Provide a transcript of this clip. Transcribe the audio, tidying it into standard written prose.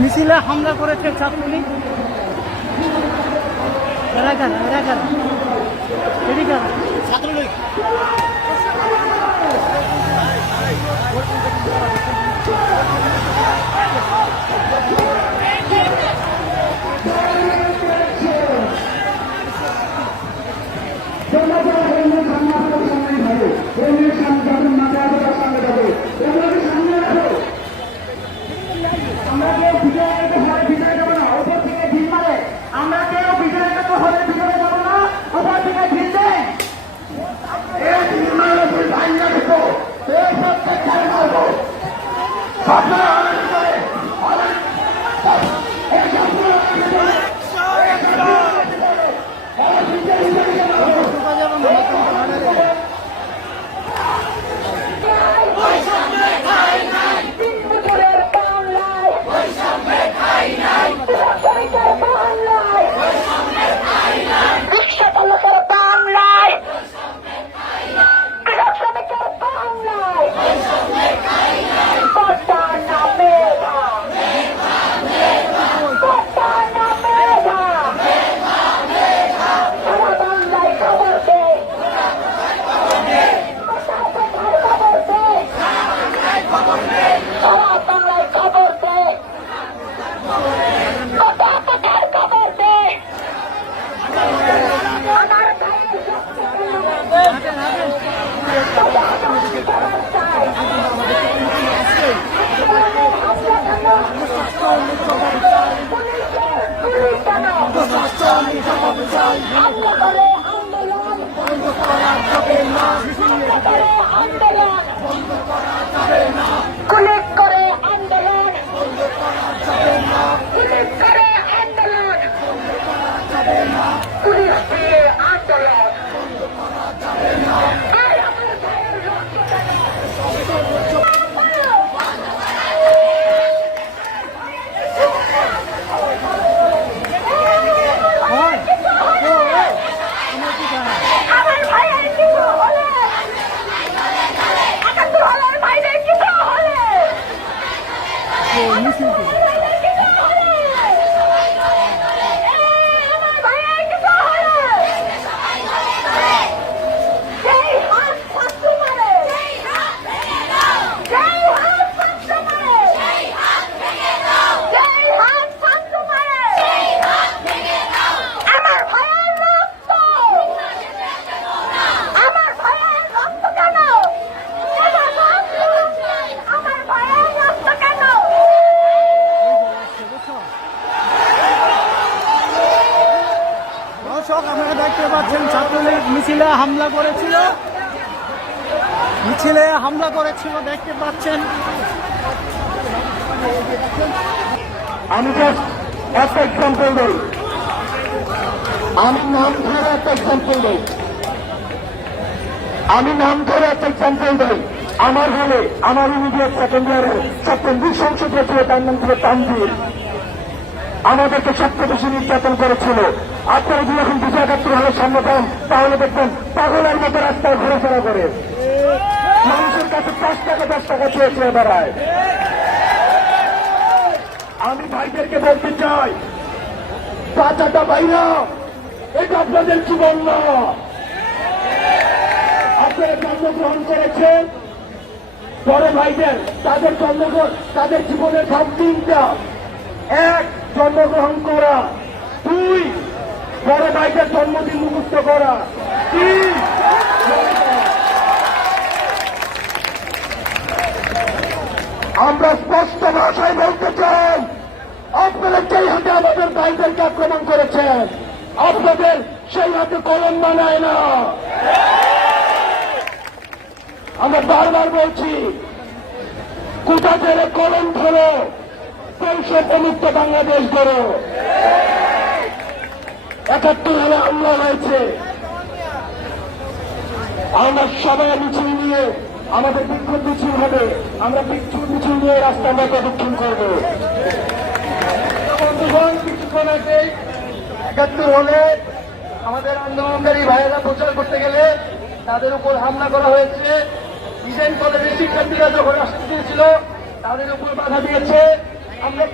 মিছিলে হামলা করেছে ছাত্রলীগ। ছাত্রলীগ আপনারা দেখতে পাচ্ছেন ছাত্রলীগ মিছিলে হামলা করেছিল, দেখতে পাচ্ছেন। আমি জাস্ট একটা এক্সাম্পল দিই, আমি নাম ধরে একটা এক্সাম্পল দিই। আমার হলে আমার ইমিডিয়েট সেকেন্ড ইয়ারে সপ্তম সংসদে ছিল, তার নাম ছিল তানভীর। আমাদেরকে সবচেয়ে বেশি নির্যাতন করেছিল। আপনারা যদি এখন ২৭৭ হলের সামনে পান তাহলে দেখবেন পাগলের মতো রাস্তায় ঘোরাফেরা করে, মানুষের কাছে ৫ টাকা ১০ টাকা চেয়ে বেড়ায়। আমি ভাইদেরকে বলতে চাই, বাচ্চাটা বাইরা, এটা আপনাদের জীবন না। আপনারা জন্মগ্রহণ করেছেন, বড় ভাইদের তাদের জীবনের সব তিনটা: এক, জন্মগ্রহণ করা; দুই, বড় ভাইদের জন্মদিন মুখস্থ করা; তিন, আমরা স্পষ্ট ভাষায় বলতে চাই, আপনারা যেই হাতে আমাদের ভাইদেরকে আক্রমণ করেছেন, আপনাদের সেই হাতে কলম বানায় না। আমরা বারবার বলছি, কোথা থেকে কলম ধরো, বৈষম্যমুক্ত বাংলাদেশ গড়ো। ৭১ হলে হামলা হয়েছে, আমরা সবাই মিছিল নিয়ে, আমাদের বিক্ষোভ মিছিল হবে, আমরা বিক্ষোভ মিছিল নিয়ে রাস্তা আমরা প্রদক্ষিণ করব। বন্ধুগণ, কিছুক্ষণ আগে ৭১ হলে আমাদের আন্দোলনকারী ভাইয়েরা প্রচার করতে গেলে তাদের উপর হামলা করা হয়েছে। ডিজাইন কলেজের শিক্ষার্থীরা যখন আসতে চেয়েছিল তাদের উপর বাধা দিয়েছে। আমরা